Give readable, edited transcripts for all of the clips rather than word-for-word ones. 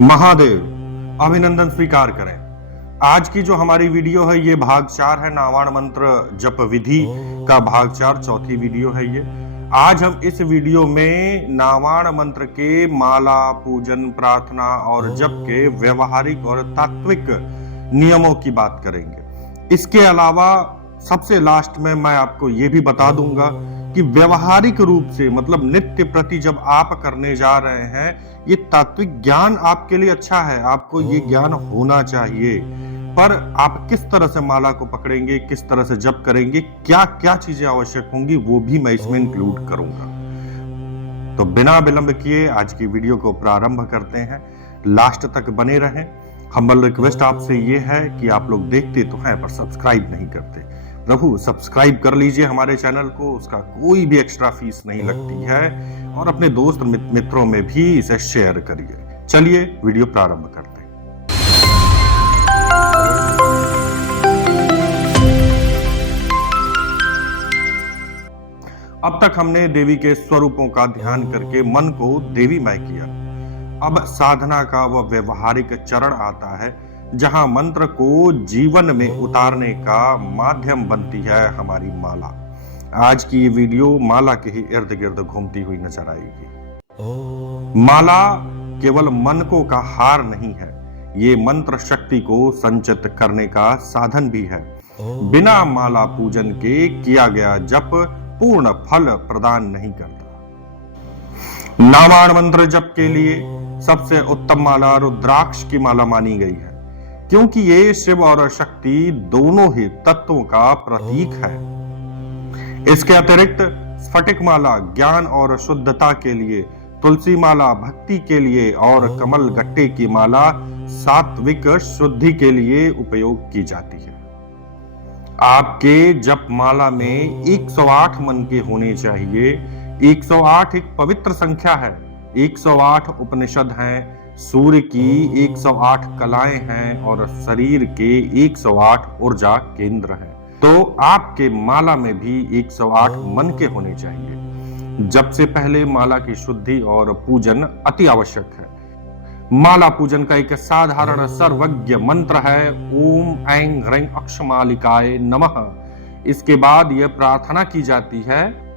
महादेव, अभिनंदन स्वीकार करें। आज की जो हमारी वीडियो है ये भाग 4 है। नावाण मंत्र जप विधि का भाग 4 चौथी वीडियो है ये। आज हम इस वीडियो में नावाण मंत्र के माला पूजन प्रार्थना और जप के व्यवहारिक और तात्विक नियमों की बात करेंगे। इसके अलावा सबसे लास्ट में मैं आपको ये भी बता दूंगा कि व्यवहारिक रूप से मतलब नित्य प्रति जब आप करने जा रहे हैं, ये तात्विक ज्ञान आपके लिए अच्छा है, आपको ये ज्ञान होना चाहिए, पर आप किस तरह से माला को पकड़ेंगे, किस तरह से जप करेंगे, क्या क्या चीजें आवश्यक होंगी, वो भी मैं इसमें इंक्लूड करूंगा। तो बिना विलंब किए आज की वीडियो को प्रारंभ करते हैं। लास्ट तक बने रहें। हम्बल रिक्वेस्ट आपसे ये है कि आप लोग देखते तो हैं पर सब्सक्राइब नहीं करते। प्रभु सब्सक्राइब कर लीजिए हमारे चैनल को, उसका कोई भी एक्स्ट्रा फीस नहीं लगती है, और अपने दोस्त मित्रों में भी इसे शेयर करिए। चलिए वीडियो प्रारंभ करते हैं। अब तक हमने देवी के स्वरूपों का ध्यान करके मन को देवीमय किया। अब साधना का वह व्यवहारिक चरण आता है जहां मंत्र को जीवन में उतारने का माध्यम बनती है हमारी माला। आज की ये वीडियो माला के ही इर्द गिर्द घूमती हुई नजर आएगी। माला केवल मनकों का हार नहीं है, ये मंत्र शक्ति को संचित करने का साधन भी है। बिना माला पूजन के किया गया जप पूर्ण फल प्रदान नहीं करता। नावाण मंत्र जप के लिए सबसे उत्तम माला रुद्राक्ष की माला मानी गई है, क्योंकि ये शिव और शक्ति दोनों ही तत्वों का प्रतीक है। इसके अतिरिक्त स्फटिक माला ज्ञान और शुद्धता के लिए, तुलसी माला भक्ति के लिए और कमल गट्टे की माला सात्विक शुद्धि के लिए उपयोग की जाती है। आपके जप माला में 108 मन के होने चाहिए। 108 एक पवित्र संख्या है। 108 उपनिषद हैं, सूर्य की 108 कलाएं हैं और शरीर के 108 ऊर्जा केंद्र हैं। तो आपके माला में भी 108 मन के होने चाहिए। जप से पहले माला की शुद्धि और पूजन अति आवश्यक है। माला पूजन का एक साधारण सर्वज्ञ मंत्र है ओम ऐं ह्रैं अक्षमालिकाय नमः। इसके बाद यह प्रार्थना की जाती है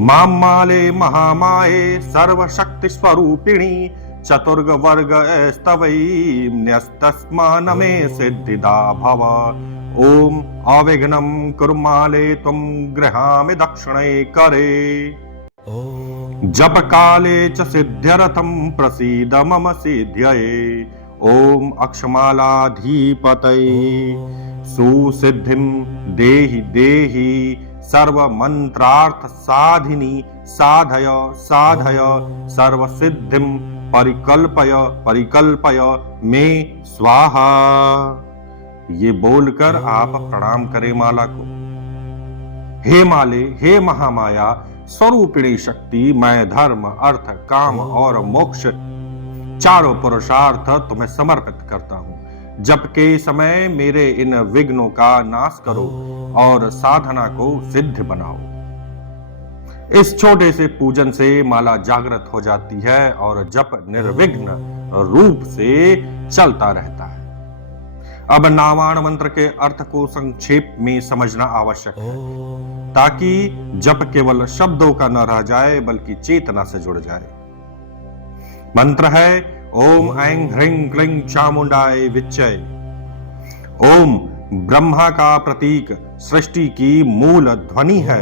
मां माले महामाये सर्वशक्ति स्वरूपिणी चतुर्ग वर्ग स्तवै न्यस्तस्मान मे सिद्धिदा भव। ओम अविघ्नं कुरु माले त्वं गृहामि दक्षिणे करे। जप काले च सिद्ध्यर्थं प्रसीद मम सिद्ध्यये। ओम अक्षमालाधिपतये सुसिद्धिं देहि देहि सर्व मंत्रार्थ साधिनी साधय साधय सर्व सिद्धिं परिकल्पय परिकल्पय मे स्वाहा। ये बोलकर आप प्रणाम करें माला को। हे माले, हे महामाया स्वरूपिणी शक्ति, मैं धर्म अर्थ काम और मोक्ष चारों पुरुषार्थ तुम्हें समर्पित करता हूं। जप के समय मेरे इन विघ्नों का नाश करो और साधना को सिद्ध बनाओ। इस छोटे से पूजन से माला जागृत हो जाती है और जप निर्विघ्न रूप से चलता रहता है। अब नावाण मंत्र के अर्थ को संक्षेप में समझना आवश्यक है, ताकि जप केवल शब्दों का न रह जाए बल्कि चेतना से जुड़ जाए। मंत्र है ओम ऐं ह्रैं क्लीं चामुंडाय विच्चय। ओम ब्रह्मा का प्रतीक, सृष्टि की मूल ध्वनि है।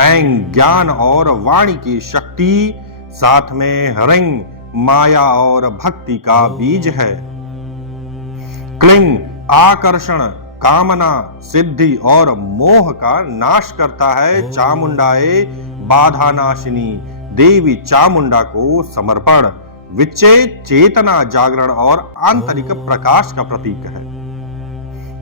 ऐं ज्ञान और वाणी की शक्ति, साथ में ह्रैं माया और भक्ति का बीज है। क्लीं आकर्षण, कामना, सिद्धि और मोह का नाश करता है। चामुंडाए बाधा नाशिनी, देवी चामुंडा को समर्पण। विच्चय चेतना, जागरण और आंतरिक प्रकाश का प्रतीक है।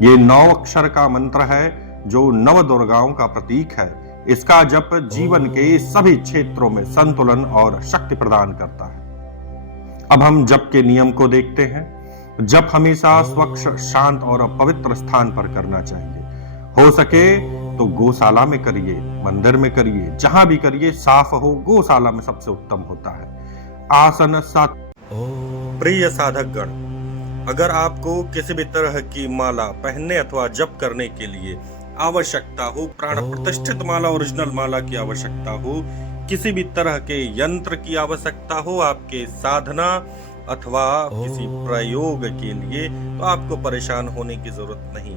ये 9 अक्षर का मंत्र है जो नव दुर्गाओं का प्रतीक है। इसका जप जीवन के सभी क्षेत्रों में संतुलन और शक्ति प्रदान करता है। अब हम जप के नियम को देखते हैं। जप हमेशा स्वच्छ, शांत और पवित्र स्थान पर करना चाहिए। हो सके तो गौशाला में करिए, मंदिर में करिए, जहां भी करिए साफ हो। गौशाला में सबसे उत्तम होता है। आसन सात प्रिय साधक गण, अगर आपको किसी भी तरह की माला पहनने अथवा जप करने के लिए आवश्यकता हो, प्राण प्रतिष्ठित माला, ओरिजिनल माला की आवश्यकता हो, किसी भी तरह के यंत्र की आवश्यकता हो आपके साधना अथवा किसी प्रयोग के लिए, तो आपको परेशान होने की जरूरत नहीं।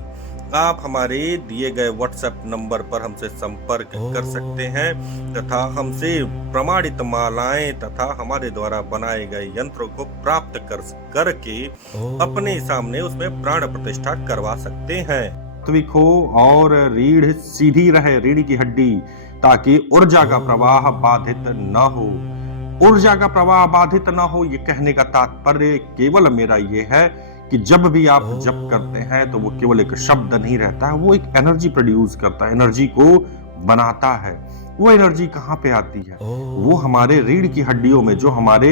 आप हमारे दिए गए व्हाट्सएप नंबर पर हमसे संपर्क कर सकते हैं तथा हमसे प्रमाणित मालाएं तथा हमारे द्वारा बनाए गए यंत्रों को प्राप्त करके अपने सामने उसमें प्राण प्रतिष्ठा करवा सकते हैं। सात्विक हो और रीढ़ सीधी रहे, रीढ़ की हड्डी, ताकि ऊर्जा का प्रवाह बाधित न हो। ऊर्जा का प्रवाह बाधित न हो, ये कहने का तात्पर्य केवल मेरा ये है कि जब भी आप जप करते हैं तो वो केवल एक शब्द नहीं रहता है, वो एक एनर्जी प्रोड्यूस करता है, एनर्जी को बनाता है। वो एनर्जी कहाँ पे आती है? वो हमारे रीढ़ की हड्डियों में, जो हमारे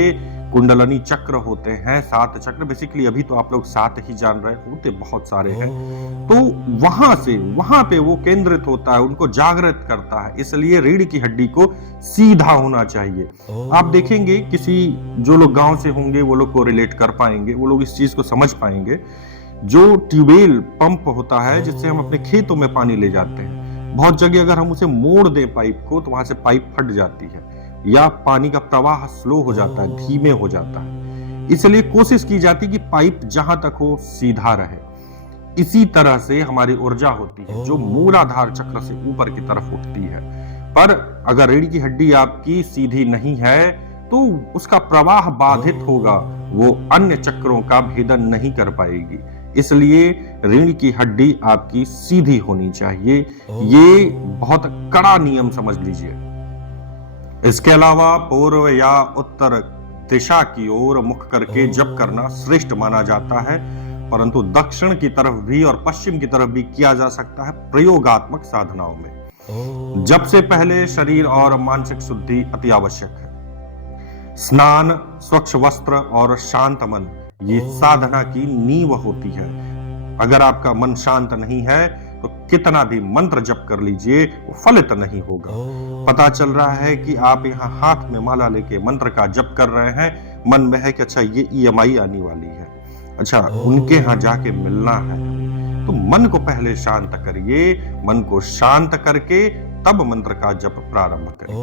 कुंडलनी चक्र होते हैं, 7 चक्र। बेसिकली अभी तो आप लोग 7 ही जान रहे, होते बहुत सारे हैं। तो वहां पे वो केंद्रित होता है, उनको जागृत करता है। इसलिए रीढ़ की हड्डी को सीधा होना चाहिए। आप देखेंगे किसी, जो लोग गांव से होंगे वो लोग को रिलेट कर पाएंगे, वो लोग इस चीज को समझ पाएंगे। जो ट्यूबवेल पंप होता है जिससे हम अपने खेतों में पानी ले जाते हैं, बहुत जगह अगर हम उसे मोड़ दें पाइप को तो वहां से पाइप फट जाती है या पानी का प्रवाह स्लो हो जाता है, धीमे हो जाता है। इसलिए कोशिश की जाती है कि पाइप जहां तक हो सीधा रहे। इसी तरह से हमारी ऊर्जा होती है जो मूलाधार चक्र से ऊपर की तरफ उठती है। पर अगर रीढ़ की हड्डी आपकी सीधी नहीं है तो उसका प्रवाह बाधित होगा, वो अन्य चक्रों का भेदन नहीं कर पाएगी। इसलिए रीढ़ की हड्डी आपकी सीधी होनी चाहिए। ये बहुत कड़ा नियम समझ लीजिए। इसके अलावा पूर्व या उत्तर दिशा की ओर मुख करके जप करना श्रेष्ठ माना जाता है, परंतु दक्षिण की तरफ भी और पश्चिम की तरफ भी किया जा सकता है प्रयोगात्मक साधनाओं में। जप से पहले शरीर और मानसिक शुद्धि अति आवश्यक है। स्नान, स्वच्छ वस्त्र और शांत मन, ये साधना की नींव होती है। अगर आपका मन शांत नहीं है तो कितना भी मंत्र जप कर लीजिए वो फलित नहीं होगा। पता चल रहा है कि आप यहाँ हाथ में माला लेके मंत्र का जप कर रहे हैं, मन में है कि अच्छा ये EMI आने वाली है, अच्छा उनके यहाँ जाके मिलना है। तो मन को पहले शांत करिए, मन को शांत करके तब मंत्र का जप प्रारंभ करिए।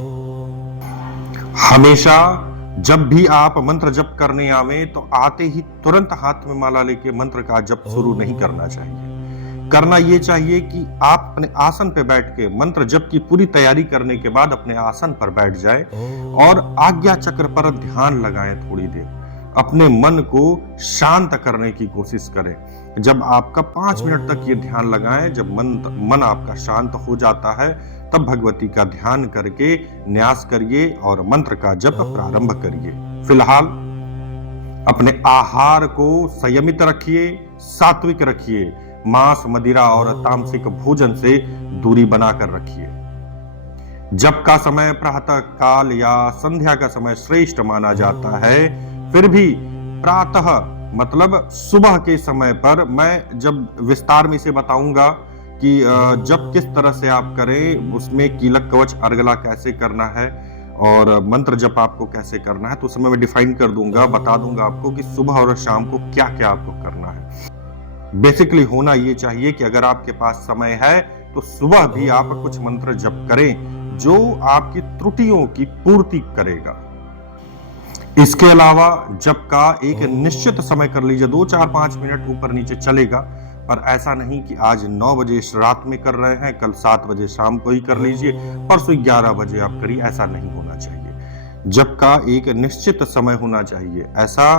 हमेशा जब भी आप मंत्र जप करने आवे तो आते ही तुरंत हाथ में माला लेके मंत्र का जप शुरू नहीं करना चाहिए। करना ये चाहिए कि आप अपने आसन पे बैठ के मंत्र जप की पूरी तैयारी करने के बाद अपने आसन पर बैठ जाएं और आज्ञा चक्र पर ध्यान लगाएं। थोड़ी देर अपने मन को शांत करने की कोशिश करें। जब आपका 5 मिनट तक ये ध्यान लगाएं, जब मन आपका शांत हो जाता है तब भगवती का ध्यान करके न्यास करिए और मंत्र का जप प्रारंभ करिए। फिलहाल अपने आहार को संयमित रखिए, सात्विक रखिए, मांस, मदिरा और तामसिक भोजन से दूरी बनाकर रखिए। जप का समय प्रातः काल या संध्या का समय श्रेष्ठ माना जाता है, फिर भी प्रातः मतलब सुबह के समय पर मैं जब विस्तार में इसे बताऊंगा कि जब किस तरह से आप करें, उसमें कीलक कवच अर्गला कैसे करना है और मंत्र जप आपको कैसे करना है, तो उस समय मैं डिफाइन कर दूंगा, बता दूंगा आपको कि सुबह और शाम को क्या क्या आपको करना है। बेसिकली होना ये चाहिए कि अगर आपके पास समय है तो सुबह भी आप कुछ मंत्र जप करें जो आपकी त्रुटियों की पूर्ति करेगा। इसके अलावा जप का एक निश्चित समय कर लीजिए, 2, 4, 5 मिनट ऊपर नीचे चलेगा, पर ऐसा नहीं कि आज 9 बजे रात में कर रहे हैं, कल 7 बजे शाम को ही कर लीजिए, परसों 11 बजे आप करिए, ऐसा नहीं होना चाहिए। जप का एक निश्चित समय होना चाहिए। ऐसा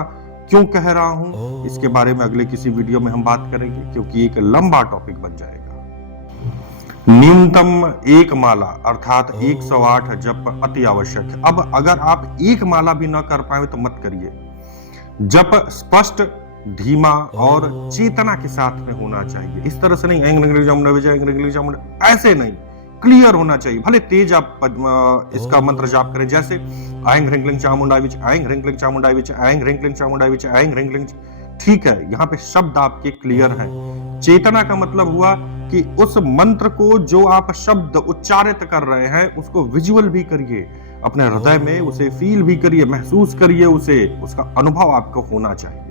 क्यों कह रहा हूं, इसके बारे में अगले किसी वीडियो में हम बात करेंगे, क्योंकि एक लंबा टॉपिक बन जाएगा। न्यूनतम 1 माला अर्थात 108 जप अति आवश्यक है। अब अगर आप 1 माला भी ना कर पाए तो मत करिए। जप स्पष्ट, धीमा और चेतना के साथ में होना चाहिए। इस तरह से नहीं ऐसे नहीं, क्लियर होना चाहिए। भले तेज आप इसका मंत्र जाप करें, जैसे आएंग ह्रिंगलिंग चामुंडाई विच, आएंग ह्रिंगलिंग चामुंडाई विच, आएंग ह्रिंगलिंग चामुंडाई विच, आएंग ह्रिंगलिंग, ठीक है, यहाँ पे शब्द आपके क्लियर हैं। चेतना का मतलब हुआ कि उस मंत्र को जो आप शब्द उच्चारित कर रहे हैं उसको विजुअल भी करिए। अपने हृदय में उसे फील भी करिए, महसूस करिए उसे, उसका अनुभव आपको होना चाहिए।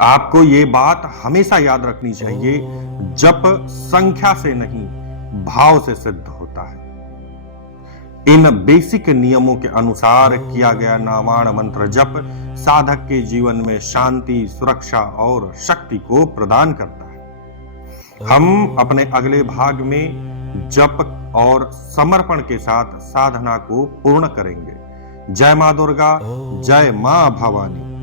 आपको ये बात हमेशा याद रखनी चाहिए, जप संख्या से नहीं, भाव से सिद्ध होता है। इन बेसिक नियमों के अनुसार किया गया नामाण मंत्र जप साधक के जीवन में शांति, सुरक्षा और शक्ति को प्रदान करता है। हम अपने अगले भाग में जप और समर्पण के साथ साधना को पूर्ण करेंगे। जय मां दुर्गा, जय मां भवानी।